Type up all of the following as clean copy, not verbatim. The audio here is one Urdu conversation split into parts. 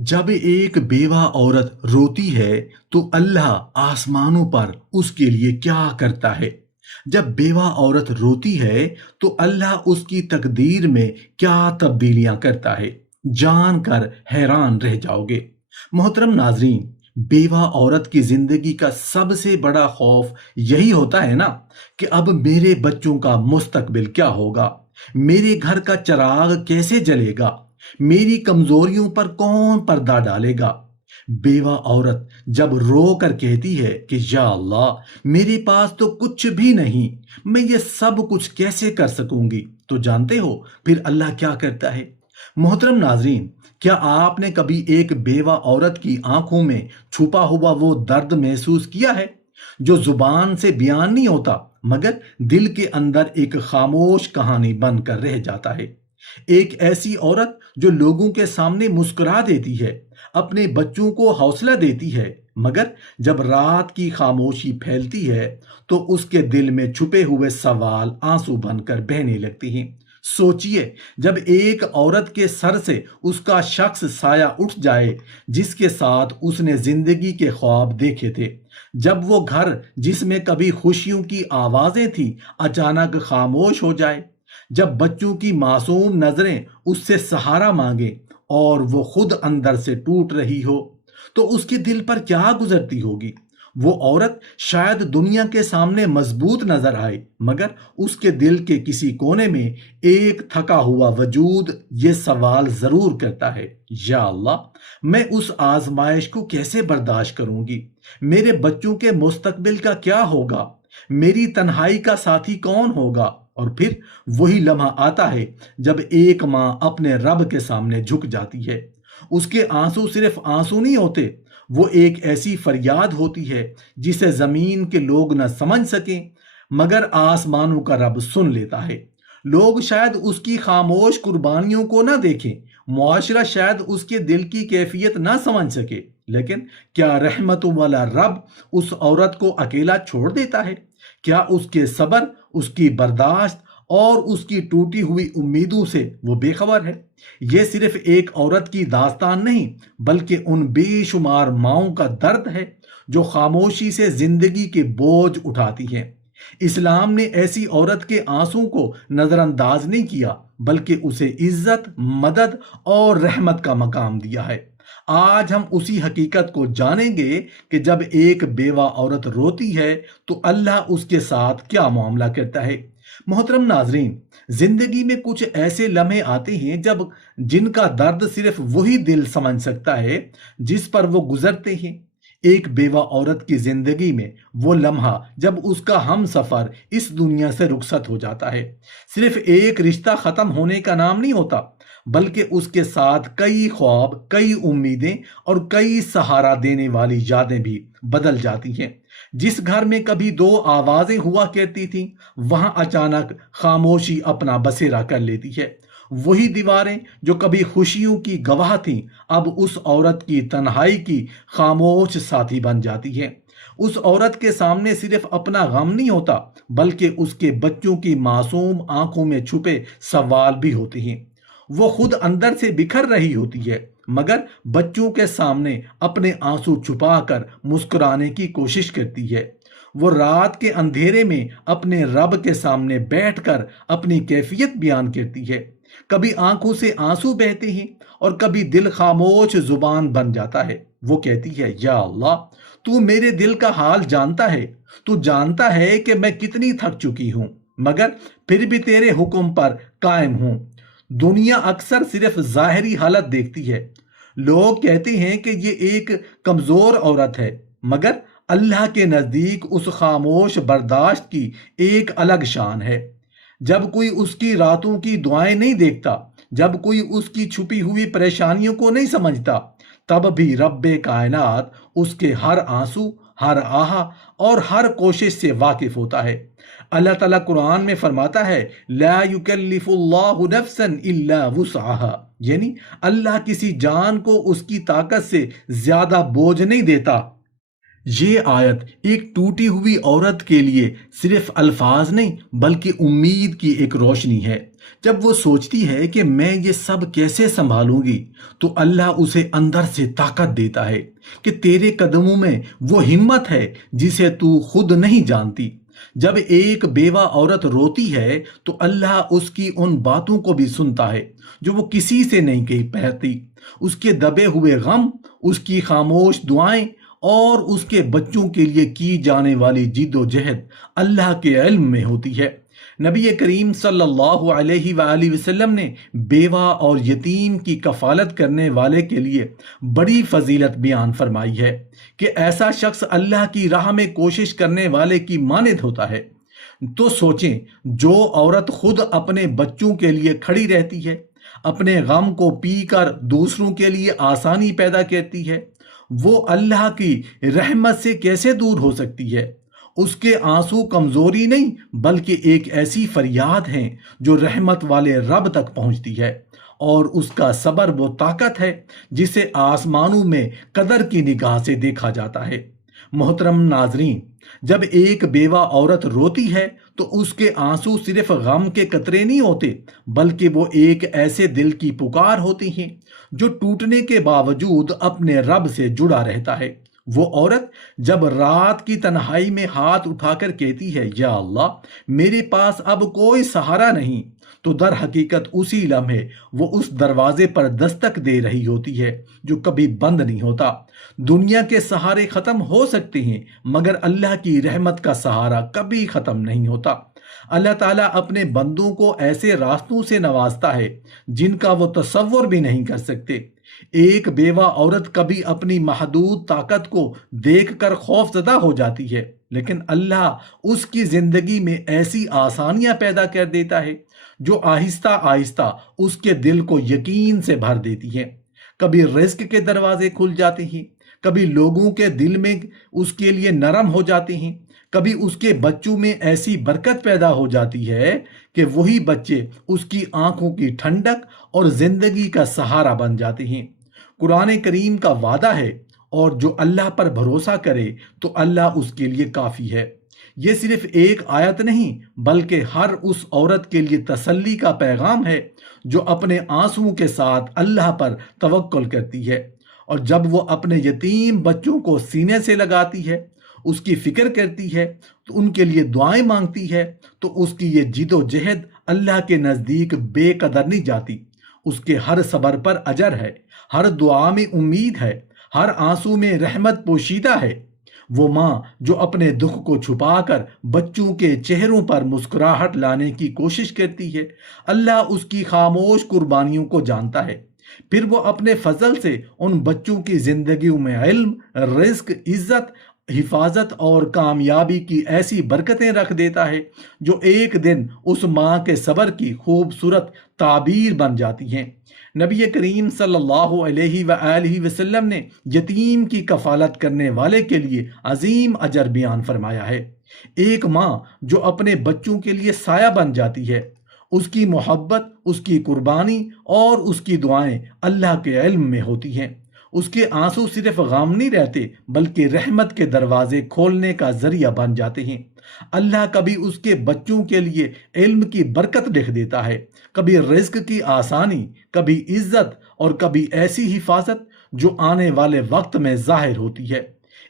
جب ایک بیوہ عورت روتی ہے تو اللہ آسمانوں پر اس کے لیے کیا کرتا ہے؟ جب بیوہ عورت روتی ہے تو اللہ اس کی تقدیر میں کیا تبدیلیاں کرتا ہے؟ جان کر حیران رہ جاؤ گے۔ محترم ناظرین، بیوہ عورت کی زندگی کا سب سے بڑا خوف یہی ہوتا ہے نا کہ اب میرے بچوں کا مستقبل کیا ہوگا؟ میرے گھر کا چراغ کیسے جلے گا؟ میری کمزوریوں پر کون پردہ ڈالے گا؟ بیوہ عورت جب رو کر کہتی ہے کہ یا اللہ، میرے پاس تو کچھ بھی نہیں، میں یہ سب کچھ کیسے کر سکوں گی، تو جانتے ہو پھر اللہ کیا کرتا ہے؟ محترم ناظرین، کیا آپ نے کبھی ایک بیوہ عورت کی آنکھوں میں چھپا ہوا وہ درد محسوس کیا ہے جو زبان سے بیان نہیں ہوتا مگر دل کے اندر ایک خاموش کہانی بن کر رہ جاتا ہے؟ ایک ایسی عورت جو لوگوں کے سامنے مسکرا دیتی ہے، اپنے بچوں کو حوصلہ دیتی ہے، مگر جب رات کی خاموشی پھیلتی ہے تو اس کے دل میں چھپے ہوئے سوال آنسو بن کر بہنے لگتی ہیں۔ سوچئے، جب ایک عورت کے سر سے اس کا شخص سایہ اٹھ جائے جس کے ساتھ اس نے زندگی کے خواب دیکھے تھے، جب وہ گھر جس میں کبھی خوشیوں کی آوازیں تھیں اچانک خاموش ہو جائے، جب بچوں کی معصوم نظریں اس سے سہارا مانگیں اور وہ خود اندر سے ٹوٹ رہی ہو، تو اس کے دل پر کیا گزرتی ہوگی؟ وہ عورت شاید دنیا کے سامنے مضبوط نظر آئے مگر اس کے دل کے کسی کونے میں ایک تھکا ہوا وجود یہ سوال ضرور کرتا ہے، یا اللہ، میں اس آزمائش کو کیسے برداشت کروں گی؟ میرے بچوں کے مستقبل کا کیا ہوگا؟ میری تنہائی کا ساتھی کون ہوگا؟ اور پھر وہی لمحہ آتا ہے جب ایک ماں اپنے رب کے سامنے جھک جاتی ہے۔ اس کے آنسو صرف آنسو نہیں ہوتے، وہ ایک ایسی فریاد ہوتی ہے جسے زمین کے لوگ نہ سمجھ سکیں مگر آسمانوں کا رب سن لیتا ہے۔ لوگ شاید اس کی خاموش قربانیوں کو نہ دیکھیں، معاشرہ شاید اس کے دل کی کیفیت نہ سمجھ سکے، لیکن کیا رحمتوں والا رب اس عورت کو اکیلا چھوڑ دیتا ہے؟ کیا اس کے صبر، اس کی برداشت اور اس کی ٹوٹی ہوئی امیدوں سے وہ بے خبر ہے؟ یہ صرف ایک عورت کی داستان نہیں بلکہ ان بے شمار ماؤں کا درد ہے جو خاموشی سے زندگی کے بوجھ اٹھاتی ہیں۔ اسلام نے ایسی عورت کے آنسوں کو نظر انداز نہیں کیا بلکہ اسے عزت، مدد اور رحمت کا مقام دیا ہے۔ آج ہم اسی حقیقت کو جانیں گے کہ جب ایک بیوہ عورت روتی ہے تو اللہ اس کے ساتھ کیا معاملہ کرتا ہے۔ محترم ناظرین، زندگی میں کچھ ایسے لمحے آتے ہیں جن کا درد صرف وہی دل سمجھ سکتا ہے جس پر وہ گزرتے ہیں۔ ایک بیوہ عورت کی زندگی میں وہ لمحہ جب اس کا ہم سفر اس دنیا سے رخصت ہو جاتا ہے صرف ایک رشتہ ختم ہونے کا نام نہیں ہوتا بلکہ اس کے ساتھ کئی خواب، کئی امیدیں اور کئی سہارا دینے والی یادیں بھی بدل جاتی ہیں۔ جس گھر میں کبھی دو آوازیں ہوا کرتی تھیں وہاں اچانک خاموشی اپنا بسیرا کر لیتی ہے۔ وہی دیواریں جو کبھی خوشیوں کی گواہ تھیں اب اس عورت کی تنہائی کی خاموش ساتھی بن جاتی ہیں۔ اس عورت کے سامنے صرف اپنا غم نہیں ہوتا بلکہ اس کے بچوں کی معصوم آنکھوں میں چھپے سوال بھی ہوتے ہیں۔ وہ خود اندر سے بکھر رہی ہوتی ہے مگر بچوں کے سامنے اپنے آنسو چھپا کر مسکرانے کی کوشش کرتی ہے۔ وہ رات کے اندھیرے میں اپنے رب کے سامنے بیٹھ کر اپنی کیفیت بیان کرتی ہے۔ کبھی آنکھوں سے آنسو بہتے ہیں اور کبھی دل خاموش زبان بن جاتا ہے۔ وہ کہتی ہے، یا اللہ، تو میرے دل کا حال جانتا ہے، تو جانتا ہے کہ میں کتنی تھک چکی ہوں مگر پھر بھی تیرے حکم پر قائم ہوں۔ دنیا اکثر صرف ظاہری حالت دیکھتی ہے۔ لوگ کہتے ہیں کہ یہ ایک کمزور عورت ہے مگر اللہ کے نزدیک اس خاموش برداشت کی ایک الگ شان ہے۔ جب کوئی اس کی راتوں کی دعائیں نہیں دیکھتا، جب کوئی اس کی چھپی ہوئی پریشانیوں کو نہیں سمجھتا، تب بھی رب کائنات اس کے ہر آنسو، ہر آہ اور ہر کوشش سے واقف ہوتا ہے۔ اللہ تعالیٰ قرآن میں فرماتا ہے، لا یکلف اللہ نفسا الا وسعها، یعنی اللہ کسی جان کو اس کی طاقت سے زیادہ بوجھ نہیں دیتا۔ یہ آیت ایک ٹوٹی ہوئی عورت کے لیے صرف الفاظ نہیں بلکہ امید کی ایک روشنی ہے۔ جب وہ سوچتی ہے کہ میں یہ سب کیسے سنبھالوں گی تو اللہ اسے اندر سے طاقت دیتا ہے کہ تیرے قدموں میں وہ ہمت ہے جسے تو خود نہیں جانتی۔ جب ایک بیوہ عورت روتی ہے تو اللہ اس کی ان باتوں کو بھی سنتا ہے جو وہ کسی سے نہیں کہہ پاتی۔ اس کے دبے ہوئے غم، اس کی خاموش دعائیں اور اس کے بچوں کے لیے کی جانے والی جد و جہد اللہ کے علم میں ہوتی ہے۔ نبی کریم صلی اللہ علیہ وآلہ وسلم نے بیوہ اور یتیم کی کفالت کرنے والے کے لیے بڑی فضیلت بیان فرمائی ہے کہ ایسا شخص اللہ کی راہ میں کوشش کرنے والے کی مانند ہوتا ہے۔ تو سوچیں، جو عورت خود اپنے بچوں کے لیے کھڑی رہتی ہے، اپنے غم کو پی کر دوسروں کے لیے آسانی پیدا کرتی ہے، وہ اللہ کی رحمت سے کیسے دور ہو سکتی ہے؟ اس کے آنسو کمزوری نہیں بلکہ ایک ایسی فریاد ہے جو رحمت والے رب تک پہنچتی ہے، اور اس کا صبر وہ طاقت ہے جسے آسمانوں میں قدر کی نگاہ سے دیکھا جاتا ہے۔ محترم ناظرین، جب ایک بیوہ عورت روتی ہے تو اس کے آنسو صرف غم کے قطرے نہیں ہوتے، بلکہ وہ ایک ایسے دل کی پکار ہوتی ہیں جو ٹوٹنے کے باوجود اپنے رب سے جڑا رہتا ہے۔ وہ عورت جب رات کی تنہائی میں ہاتھ اٹھا کر کہتی ہے، یا اللہ میرے پاس اب کوئی سہارا نہیں، تو در حقیقت اسی لمحے وہ اس دروازے پر دستک دے رہی ہوتی ہے جو کبھی بند نہیں ہوتا۔ دنیا کے سہارے ختم ہو سکتے ہیں مگر اللہ کی رحمت کا سہارا کبھی ختم نہیں ہوتا۔ اللہ تعالیٰ اپنے بندوں کو ایسے راستوں سے نوازتا ہے جن کا وہ تصور بھی نہیں کر سکتے۔ ایک بیوہ عورت کبھی اپنی محدود طاقت کو دیکھ کر خوف زدہ ہو جاتی ہے، لیکن اللہ اس کی زندگی میں ایسی آسانیاں پیدا کر دیتا ہے جو آہستہ آہستہ اس کے دل کو یقین سے بھر دیتی ہیں۔ کبھی رزق کے دروازے کھل جاتے ہیں، کبھی لوگوں کے دل میں اس کے لیے نرم ہو جاتے ہیں، کبھی اس کے بچوں میں ایسی برکت پیدا ہو جاتی ہے کہ وہی بچے اس کی آنکھوں کی ٹھنڈک اور زندگی کا سہارا بن جاتے ہیں۔ قرآن کریم کا وعدہ ہے، اور جو اللہ پر بھروسہ کرے تو اللہ اس کے لیے کافی ہے۔ یہ صرف ایک آیت نہیں بلکہ ہر اس عورت کے لیے تسلی کا پیغام ہے جو اپنے آنسوؤں کے ساتھ اللہ پر توکل کرتی ہے، اور جب وہ اپنے یتیم بچوں کو سینے سے لگاتی ہے، اس کی فکر کرتی ہے، تو ان کے لیے دعائیں مانگتی ہے، تو اس کی یہ جد و جہد اللہ کے نزدیک بے قدر نہیں جاتی۔ اس کے ہر صبر پر اجر ہے، ہر دعا میں امید ہے، ہر آنسو میں رحمت پوشیدہ ہے۔ وہ ماں جو اپنے دکھ کو چھپا کر بچوں کے چہروں پر مسکراہٹ لانے کی کوشش کرتی ہے، اللہ اس کی خاموش قربانیوں کو جانتا ہے۔ پھر وہ اپنے فضل سے ان بچوں کی زندگیوں میں علم، رزق، عزت، حفاظت اور کامیابی کی ایسی برکتیں رکھ دیتا ہے جو ایک دن اس ماں کے صبر کی خوبصورت تعبیر بن جاتی ہیں۔ نبی کریم صلی اللہ علیہ وآلہ وسلم نے یتیم کی کفالت کرنے والے کے لیے عظیم اجر بیان فرمایا ہے۔ ایک ماں جو اپنے بچوں کے لیے سایہ بن جاتی ہے، اس کی محبت، اس کی قربانی اور اس کی دعائیں اللہ کے علم میں ہوتی ہیں۔ اس کے آنسو صرف غم نہیں رہتے بلکہ رحمت کے دروازے کھولنے کا ذریعہ بن جاتے ہیں۔ اللہ کبھی اس کے بچوں کے لیے علم کی برکت لکھ دیتا ہے، کبھی رزق کی آسانی، کبھی عزت اور کبھی ایسی حفاظت جو آنے والے وقت میں ظاہر ہوتی ہے۔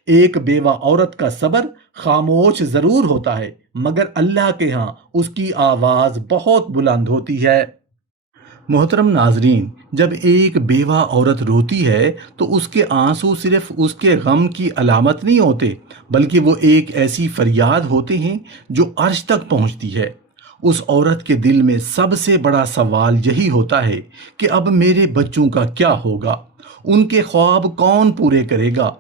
ایک بیوہ عورت کا صبر خاموش ضرور ہوتا ہے مگر اللہ کے ہاں اس کی آواز بہت بلند ہوتی ہے۔ محترم ناظرین، جب ایک بیوہ عورت روتی ہے تو اس کے آنسو صرف اس کے غم کی علامت نہیں ہوتے بلکہ وہ ایک ایسی فریاد ہوتے ہیں جو عرش تک پہنچتی ہے۔ اس عورت کے دل میں سب سے بڑا سوال یہی ہوتا ہے کہ اب میرے بچوں کا کیا ہوگا؟ ان کے خواب کون پورے کرے گا؟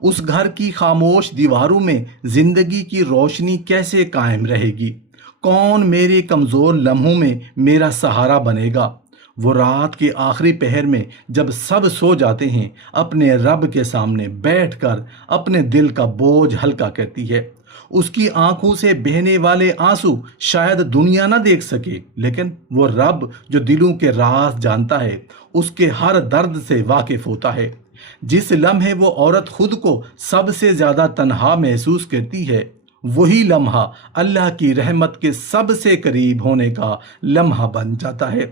اس گھر کی خاموش دیواروں میں زندگی کی روشنی کیسے قائم رہے گی؟ کون میرے کمزور لمحوں میں میرا سہارا بنے گا؟ وہ رات کے آخری پہر میں جب سب سو جاتے ہیں، اپنے رب کے سامنے بیٹھ کر اپنے دل کا بوجھ ہلکا کرتی ہے۔ اس کی آنکھوں سے بہنے والے آنسو شاید دنیا نہ دیکھ سکے، لیکن وہ رب جو دلوں کے راز جانتا ہے اس کے ہر درد سے واقف ہوتا ہے۔ جس لمحے وہ عورت خود کو سب سے زیادہ تنہا محسوس کرتی ہے، وہی لمحہ اللہ کی رحمت کے سب سے قریب ہونے کا لمحہ بن جاتا ہے۔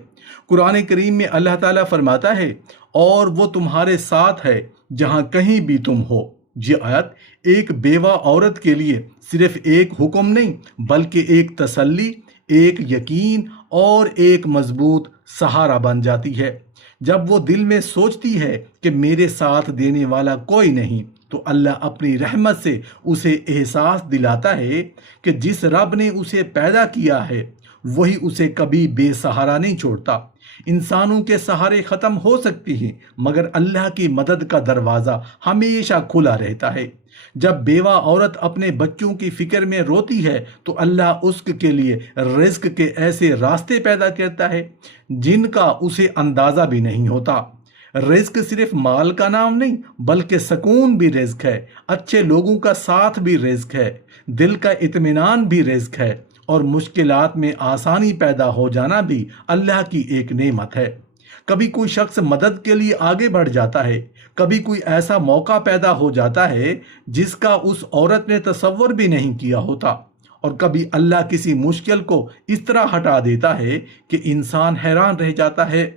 قرآن کریم میں اللہ تعالیٰ فرماتا ہے، اور وہ تمہارے ساتھ ہے جہاں کہیں بھی تم ہو۔ یہ آیت ایک بیوہ عورت کے لیے صرف ایک حکم نہیں، بلکہ ایک تسلی، ایک یقین اور ایک مضبوط سہارا بن جاتی ہے۔ جب وہ دل میں سوچتی ہے کہ میرے ساتھ دینے والا کوئی نہیں، تو اللہ اپنی رحمت سے اسے احساس دلاتا ہے کہ جس رب نے اسے پیدا کیا ہے وہی اسے کبھی بے سہارا نہیں چھوڑتا۔ انسانوں کے سہارے ختم ہو سکتے ہیں، مگر اللہ کی مدد کا دروازہ ہمیشہ کھلا رہتا ہے۔ جب بیوہ عورت اپنے بچوں کی فکر میں روتی ہے تو اللہ اس کے لیے رزق کے ایسے راستے پیدا کرتا ہے جن کا اسے اندازہ بھی نہیں ہوتا۔ رزق صرف مال کا نام نہیں، بلکہ سکون بھی رزق ہے، اچھے لوگوں کا ساتھ بھی رزق ہے، دل کا اطمینان بھی رزق ہے، اور مشکلات میں آسانی پیدا ہو جانا بھی اللہ کی ایک نعمت ہے۔ کبھی کوئی شخص مدد کے لیے آگے بڑھ جاتا ہے، کبھی کوئی ایسا موقع پیدا ہو جاتا ہے جس کا اس عورت نے تصور بھی نہیں کیا ہوتا، اور کبھی اللہ کسی مشکل کو اس طرح ہٹا دیتا ہے کہ انسان حیران رہ جاتا ہے۔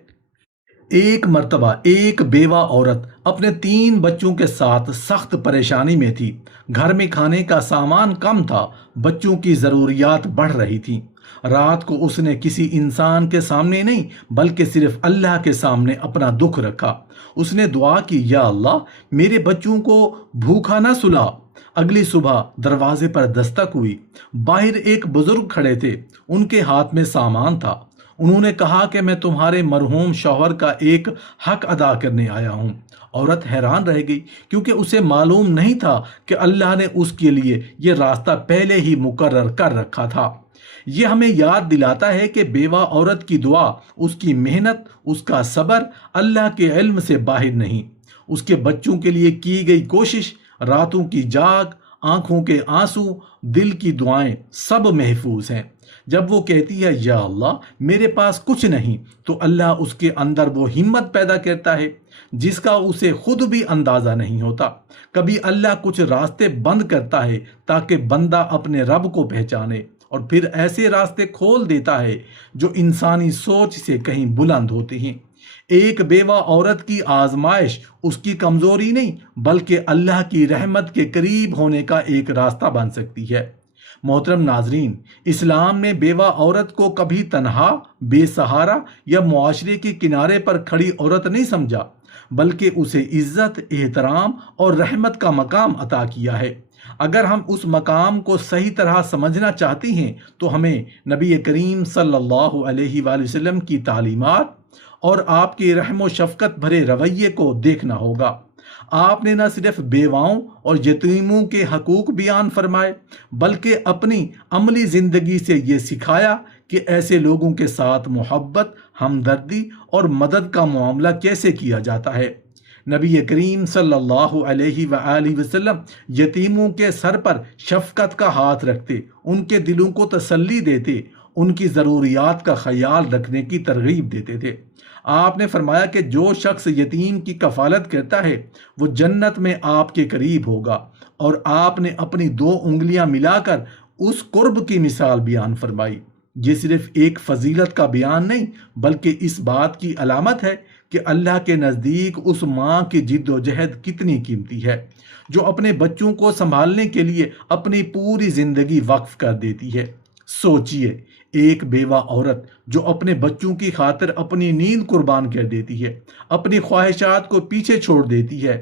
ایک مرتبہ ایک بیوہ عورت اپنے 3 بچوں کے ساتھ سخت پریشانی میں تھی۔ گھر میں کھانے کا سامان کم تھا، بچوں کی ضروریات بڑھ رہی تھیں۔ رات کو اس نے کسی انسان کے سامنے نہیں، بلکہ صرف اللہ کے سامنے اپنا دکھ رکھا۔ اس نے دعا کی، یا اللہ میرے بچوں کو بھوکا نہ سلا۔ اگلی صبح دروازے پر دستک ہوئی۔ باہر ایک بزرگ کھڑے تھے، ان کے ہاتھ میں سامان تھا۔ انہوں نے کہا کہ میں تمہارے مرحوم شوہر کا ایک حق ادا کرنے آیا ہوں۔ عورت حیران رہ گئی، کیونکہ اسے معلوم نہیں تھا کہ اللہ نے اس کے لیے یہ راستہ پہلے ہی مقرر کر رکھا تھا۔ یہ ہمیں یاد دلاتا ہے کہ بیوہ عورت کی دعا، اس کی محنت، اس کا صبر اللہ کے علم سے باہر نہیں۔ اس کے بچوں کے لیے کی گئی کوشش، راتوں کی جاگ، آنکھوں کے آنسو، دل کی دعائیں سب محفوظ ہیں۔ جب وہ کہتی ہے، یا اللہ میرے پاس کچھ نہیں، تو اللہ اس کے اندر وہ ہمت پیدا کرتا ہے جس کا اسے خود بھی اندازہ نہیں ہوتا۔ کبھی اللہ کچھ راستے بند کرتا ہے تاکہ بندہ اپنے رب کو پہچانے، اور پھر ایسے راستے کھول دیتا ہے جو انسانی سوچ سے کہیں بلند ہوتے ہیں۔ ایک بیوہ عورت کی آزمائش اس کی کمزوری نہیں، بلکہ اللہ کی رحمت کے قریب ہونے کا ایک راستہ بن سکتی ہے۔ محترم ناظرین، اسلام نے بیوہ عورت کو کبھی تنہا، بے سہارا یا معاشرے کے کنارے پر کھڑی عورت نہیں سمجھا، بلکہ اسے عزت، احترام اور رحمت کا مقام عطا کیا ہے۔ اگر ہم اس مقام کو صحیح طرح سمجھنا چاہتے ہیں تو ہمیں نبی کریم صلی اللہ علیہ وآلہ وسلم کی تعلیمات اور آپ کے رحم و شفقت بھرے رویے کو دیکھنا ہوگا۔ آپ نے نہ صرف بیواؤں اور یتیموں کے حقوق بیان فرمائے، بلکہ اپنی عملی زندگی سے یہ سکھایا کہ ایسے لوگوں کے ساتھ محبت، ہمدردی اور مدد کا معاملہ کیسے کیا جاتا ہے۔ نبی کریم صلی اللہ علیہ وآلہ وسلم یتیموں کے سر پر شفقت کا ہاتھ رکھتے، ان کے دلوں کو تسلی دیتے، ان کی ضروریات کا خیال رکھنے کی ترغیب دیتے تھے۔ آپ نے فرمایا کہ جو شخص یتیم کی کفالت کرتا ہے وہ جنت میں آپ کے قریب ہوگا، اور آپ نے اپنی 2 انگلیاں ملا کر اس قرب کی مثال بیان فرمائی۔ یہ صرف ایک فضیلت کا بیان نہیں، بلکہ اس بات کی علامت ہے کہ اللہ کے نزدیک اس ماں کی جد و جہد کتنی قیمتی ہے، جو اپنے بچوں کو سنبھالنے کے لیے اپنی پوری زندگی وقف کر دیتی ہے۔ سوچئے، ایک بیوہ عورت جو اپنے بچوں کی خاطر اپنی نیند قربان کر دیتی ہے، اپنی خواہشات کو پیچھے چھوڑ دیتی ہے،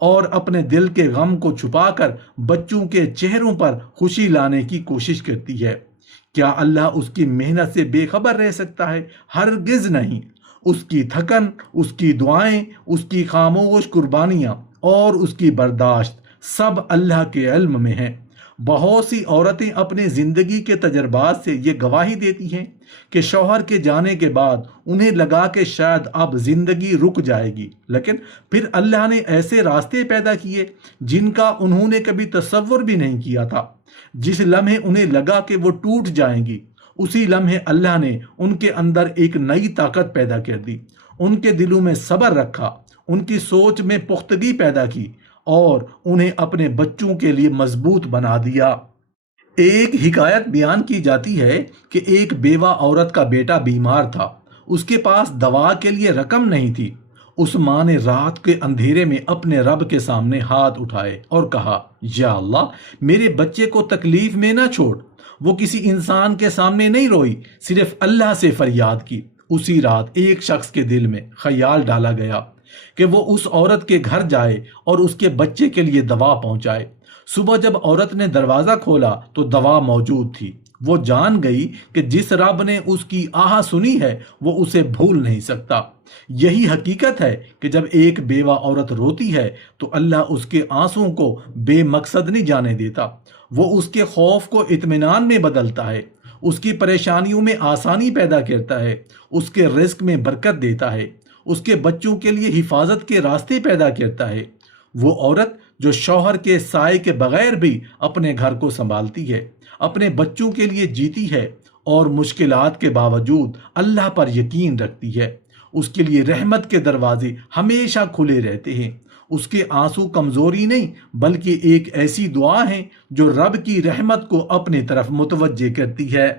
اور اپنے دل کے غم کو چھپا کر بچوں کے چہروں پر خوشی لانے کی کوشش کرتی ہے، کیا اللہ اس کی محنت سے بے خبر رہ سکتا ہے؟ ہرگز نہیں۔ اس کی تھکن، اس کی دعائیں، اس کی خاموش قربانیاں اور اس کی برداشت سب اللہ کے علم میں ہیں۔ بہت سی عورتیں اپنی زندگی کے تجربات سے یہ گواہی دیتی ہیں کہ شوہر کے جانے کے بعد انہیں لگا کہ شاید اب زندگی رک جائے گی، لیکن پھر اللہ نے ایسے راستے پیدا کیے جن کا انہوں نے کبھی تصور بھی نہیں کیا تھا۔ جس لمحے انہیں لگا کہ وہ ٹوٹ جائیں گی، اسی لمحے اللہ نے ان کے اندر ایک نئی طاقت پیدا کر دی، ان کے دلوں میں صبر رکھا، ان کی سوچ میں پختگی پیدا کی، اور انہیں اپنے بچوں کے لیے مضبوط بنا دیا۔ ایک حکایت بیان کی جاتی ہے کہ ایک بیوہ عورت کا بیٹا بیمار تھا، اس کے پاس دوا کے لیے رقم نہیں تھی۔ اس ماں نے رات کے اندھیرے میں اپنے رب کے سامنے ہاتھ اٹھائے اور کہا، یا اللہ، میرے بچے کو تکلیف میں نہ چھوڑ۔ وہ کسی انسان کے سامنے نہیں روئی، صرف اللہ سے فریاد کی۔ اسی رات ایک شخص کے دل میں خیال ڈالا گیا کہ وہ اس عورت کے گھر جائے اور اس کے بچے کے لیے دوا پہنچائے۔ صبح جب عورت نے دروازہ کھولا تو دوا موجود تھی۔ وہ جان گئی کہ جس رب نے اس کی آہ سنی ہے وہ اسے بھول نہیں سکتا۔ یہی حقیقت ہے کہ جب ایک بیوہ عورت روتی ہے تو اللہ اس کے آنسوں کو بے مقصد نہیں جانے دیتا۔ وہ اس کے خوف کو اطمینان میں بدلتا ہے، اس کی پریشانیوں میں آسانی پیدا کرتا ہے، اس کے رزق میں برکت دیتا ہے، اس کے بچوں کے لیے حفاظت کے راستے پیدا کرتا ہے۔ وہ عورت جو شوہر کے سائے کے بغیر بھی اپنے گھر کو سنبھالتی ہے، اپنے بچوں کے لیے جیتی ہے اور مشکلات کے باوجود اللہ پر یقین رکھتی ہے، اس کے لیے رحمت کے دروازے ہمیشہ کھلے رہتے ہیں۔ اس کے آنسو کمزوری نہیں بلکہ ایک ایسی دعا ہے جو رب کی رحمت کو اپنی طرف متوجہ کرتی ہے۔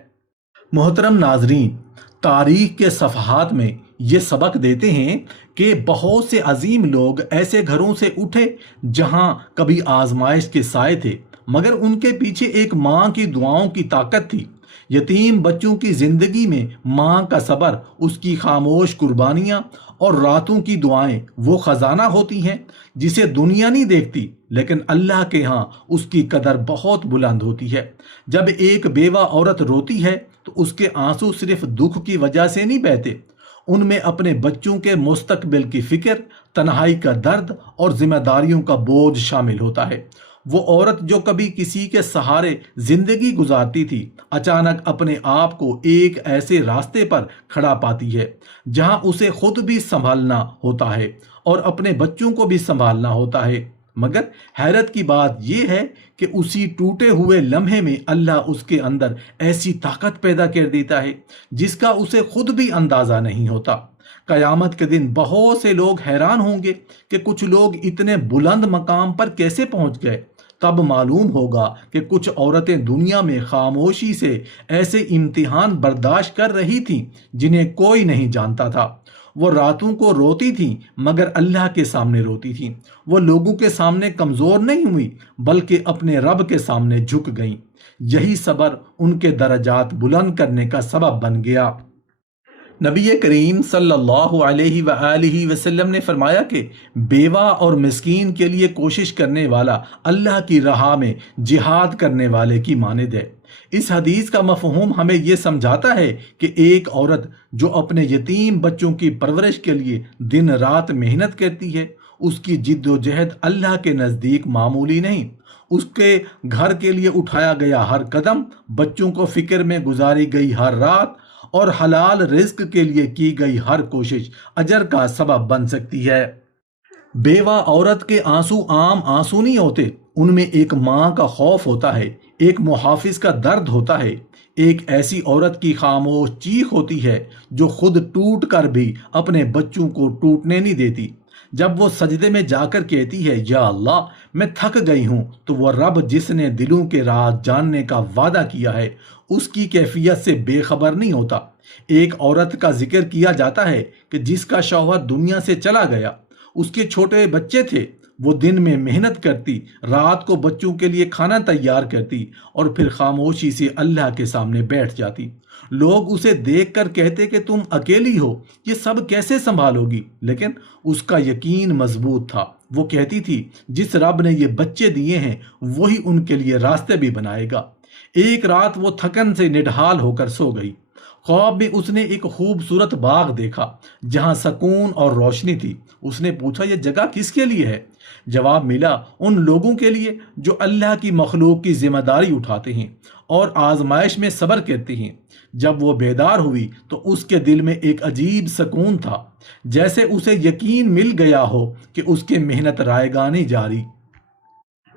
محترم ناظرین، تاریخ کے صفحات میں یہ سبق دیتے ہیں کہ بہت سے عظیم لوگ ایسے گھروں سے اٹھے جہاں کبھی آزمائش کے سائے تھے، مگر ان کے پیچھے ایک ماں کی دعاؤں کی طاقت تھی۔ یتیم بچوں کی زندگی میں ماں کا صبر، اس کی خاموش قربانیاں اور راتوں کی دعائیں وہ خزانہ ہوتی ہیں جسے دنیا نہیں دیکھتی، لیکن اللہ کے ہاں اس کی قدر بہت بلند ہوتی ہے۔ جب ایک بیوہ عورت روتی ہے تو اس کے آنسو صرف دکھ کی وجہ سے نہیں بہتے، ان میں اپنے بچوں کے مستقبل کی فکر، تنہائی کا درد اور ذمہ داریوں کا بوجھ شامل ہوتا ہے۔ وہ عورت جو کبھی کسی کے سہارے زندگی گزارتی تھی، اچانک اپنے آپ کو ایک ایسے راستے پر کھڑا پاتی ہے جہاں اسے خود بھی سنبھالنا ہوتا ہے اور اپنے بچوں کو بھی سنبھالنا ہوتا ہے۔ مگر حیرت کی بات یہ ہے کہ اسی ٹوٹے ہوئے لمحے میں اللہ اس کے اندر ایسی طاقت پیدا کر دیتا ہے جس کا اسے خود بھی اندازہ نہیں ہوتا۔ قیامت کے دن بہت سے لوگ حیران ہوں گے کہ کچھ لوگ اتنے بلند مقام پر کیسے پہنچ گئے۔ تب معلوم ہوگا کہ کچھ عورتیں دنیا میں خاموشی سے ایسے امتحان برداشت کر رہی تھیں جنہیں کوئی نہیں جانتا تھا۔ وہ راتوں کو روتی تھیں مگر اللہ کے سامنے روتی تھیں۔ وہ لوگوں کے سامنے کمزور نہیں ہوئی بلکہ اپنے رب کے سامنے جھک گئیں۔ یہی صبر ان کے درجات بلند کرنے کا سبب بن گیا۔ نبی کریم صلی اللہ علیہ وآلہ وسلم نے فرمایا کہ بیوہ اور مسکین کے لیے کوشش کرنے والا اللہ کی راہ میں جہاد کرنے والے کی مانند ہے۔ اس حدیث کا مفہوم ہمیں یہ سمجھاتا ہے کہ ایک عورت جو اپنے یتیم بچوں کی پرورش کے لیے دن رات محنت کرتی ہے، اس کی جد و جہد اللہ کے نزدیک معمولی نہیں۔ اس کے گھر کے لیے اٹھایا گیا ہر قدم، بچوں کو فکر میں گزاری گئی ہر رات اور حلال رزق کے لیے کی گئی ہر کوشش اجر کا سبب بن سکتی ہے۔ بیوہ عورت کے آنسو عام آنسو نہیں ہوتے، ان میں ایک ماں کا خوف ہوتا ہے، ایک محافظ کا درد ہوتا ہے، ایک ایسی عورت کی خاموش چیخ ہوتی ہے جو خود ٹوٹ کر بھی اپنے بچوں کو ٹوٹنے نہیں دیتی۔ جب وہ سجدے میں جا کر کہتی ہے، یا اللہ میں تھک گئی ہوں، تو وہ رب جس نے دلوں کے راز جاننے کا وعدہ کیا ہے اس کی کیفیت سے بے خبر نہیں ہوتا۔ ایک عورت کا ذکر کیا جاتا ہے کہ جس کا شوہر دنیا سے چلا گیا، اس کے چھوٹے بچے تھے، وہ دن میں محنت کرتی، رات کو بچوں کے لیے کھانا تیار کرتی اور پھر خاموشی سے اللہ کے سامنے بیٹھ جاتی۔ لوگ اسے دیکھ کر کہتے کہ تم اکیلی ہو، یہ سب کیسے سنبھالو گی؟ لیکن اس کا یقین مضبوط تھا۔ وہ کہتی تھی، جس رب نے یہ بچے دیے ہیں وہی ان کے لیے راستے بھی بنائے گا۔ ایک رات وہ تھکن سے نڈھال ہو کر سو گئی۔ خواب میں اس نے ایک خوبصورت باغ دیکھا جہاں سکون اور روشنی تھی۔ اس نے پوچھا، یہ جگہ کس کے لیے ہے؟ جواب ملا، ان لوگوں کے لیے جو اللہ کی مخلوق کی ذمہ داری اٹھاتے ہیں اور آزمائش میں صبر کرتے ہیں۔ جب وہ بیدار ہوئی تو اس کے دل میں ایک عجیب سکون تھا، جیسے اسے یقین مل گیا ہو کہ اس کی محنت رائے گاں نہیں جاری۔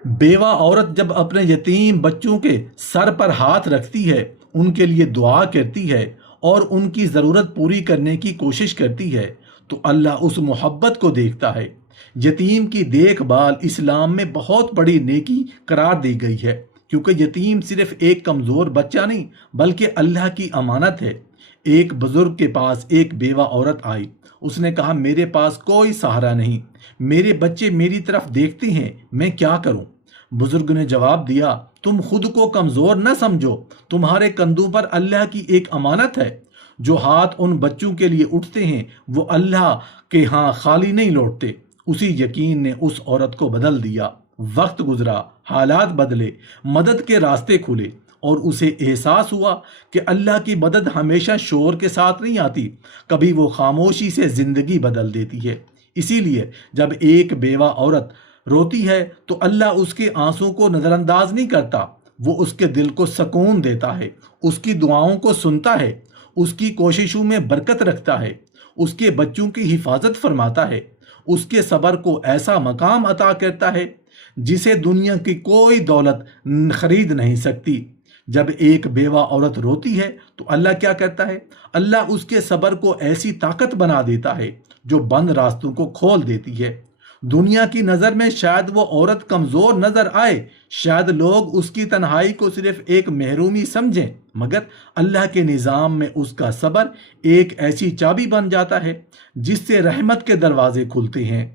بیوہ عورت جب اپنے یتیم بچوں کے سر پر ہاتھ رکھتی ہے، ان کے لیے دعا کرتی ہے اور ان کی ضرورت پوری کرنے کی کوشش کرتی ہے تو اللہ اس محبت کو دیکھتا ہے۔ یتیم کی دیکھ بھال اسلام میں بہت بڑی نیکی قرار دی گئی ہے۔ کیونکہ یتیم صرف ایک کمزور بچہ نہیں بلکہ اللہ کی امانت ہے۔ ایک بزرگ کے پاس ایک بیوہ عورت آئی۔ اس نے کہا میرے پاس کوئی سہارا نہیں، میرے بچے میری طرف دیکھتے ہیں، میں کیا کروں؟ بزرگ نے جواب دیا تم خود کو کمزور نہ سمجھو، تمہارے کندھوں پر اللہ کی ایک امانت ہے۔ جو ہاتھ ان بچوں کے لیے اٹھتے ہیں وہ اللہ کے ہاں خالی نہیں لوٹتے۔ اسی یقین نے اس عورت کو بدل دیا۔ وقت گزرا، حالات بدلے، مدد کے راستے کھلے اور اسے احساس ہوا کہ اللہ کی مدد ہمیشہ شور کے ساتھ نہیں آتی، کبھی وہ خاموشی سے زندگی بدل دیتی ہے۔ اسی لیے جب ایک بیوہ عورت روتی ہے تو اللہ اس کے آنسوں کو نظر انداز نہیں کرتا، وہ اس کے دل کو سکون دیتا ہے، اس کی دعاؤں کو سنتا ہے، اس کی کوششوں میں برکت رکھتا ہے، اس کے بچوں کی حفاظت فرماتا ہے، اس کے صبر کو ایسا مقام عطا کرتا ہے جسے دنیا کی کوئی دولت خرید نہیں سکتی۔ جب ایک بیوہ عورت روتی ہے تو اللہ کیا کرتا ہے؟ اللہ اس کے صبر کو ایسی طاقت بنا دیتا ہے جو بند راستوں کو کھول دیتی ہے۔ دنیا کی نظر میں شاید وہ عورت کمزور نظر آئے، شاید لوگ اس کی تنہائی کو صرف ایک محرومی سمجھیں، مگر اللہ کے نظام میں اس کا صبر ایک ایسی چابی بن جاتا ہے جس سے رحمت کے دروازے کھلتے ہیں۔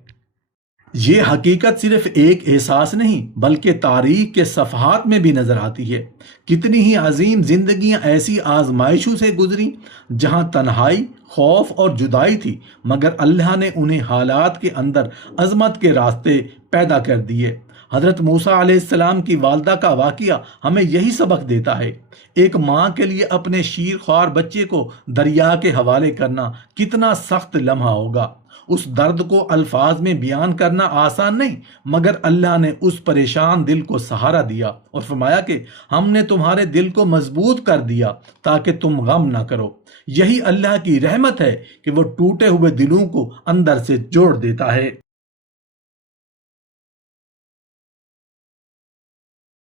یہ حقیقت صرف ایک احساس نہیں بلکہ تاریخ کے صفحات میں بھی نظر آتی ہے۔ کتنی ہی عظیم زندگیاں ایسی آزمائشوں سے گزری جہاں تنہائی، خوف اور جدائی تھی، مگر اللہ نے انہیں حالات کے اندر عظمت کے راستے پیدا کر دیے۔ حضرت موسیٰ علیہ السلام کی والدہ کا واقعہ ہمیں یہی سبق دیتا ہے۔ ایک ماں کے لیے اپنے شیر خوار بچے کو دریا کے حوالے کرنا کتنا سخت لمحہ ہوگا۔ اس درد کو الفاظ میں بیان کرنا آسان نہیں، مگر اللہ نے اس پریشان دل کو سہارا دیا اور فرمایا کہ ہم نے تمہارے دل کو مضبوط کر دیا تاکہ تم غم نہ کرو۔ یہی اللہ کی رحمت ہے کہ وہ ٹوٹے ہوئے دلوں کو اندر سے جوڑ دیتا ہے۔